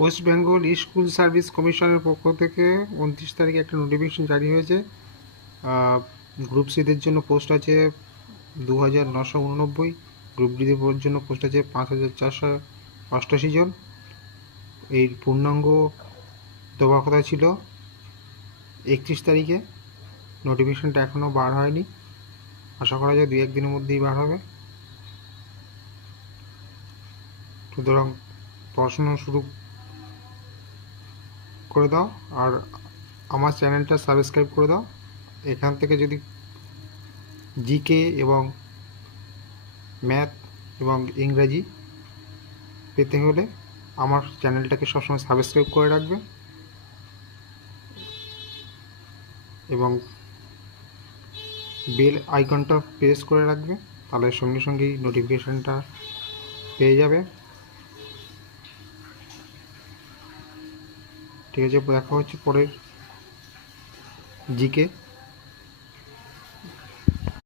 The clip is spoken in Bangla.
ওয়েস্ট বেঙ্গল স্কুল সার্ভিস কমিশনের পক্ষ থেকে উনত্রিশ তারিখে একটা নোটিফিকেশন জারি হয়েছে। গ্রুপ সিদের জন্য পোস্ট আছে দু হাজার নশো উননব্বই, গ্রুপ ডিদের জন্য পোস্ট আছে পাঁচ হাজার চারশো অষ্টাশি জন। এই পূর্ণাঙ্গ দেওয়ার কথা ছিল একত্রিশ তারিখে। নোটিফিকেশনটা এখনও বার হয়নি। আশা করা যায় দু একদিনের মধ্যেই বার হবে। সুতরাং পড়াশোনা শুরু করে দাও আর আমার চ্যানেলটা সাবস্ক্রাইব করে দাও। এখান থেকে যদি জিকে এবং ম্যাথ এবং ইংরেজি পেতে হলে আমার চ্যানেলটাকে সবসময় সাবস্ক্রাইব করে রাখবে। এবং বেল আইকনটা প্রেস করে রাখবে, তাহলে সঙ্গে সঙ্গেই নোটিফিকেশানটা পেয়ে যাবে। ঠিক আছে দেখা হচ্ছে পরের জিকে।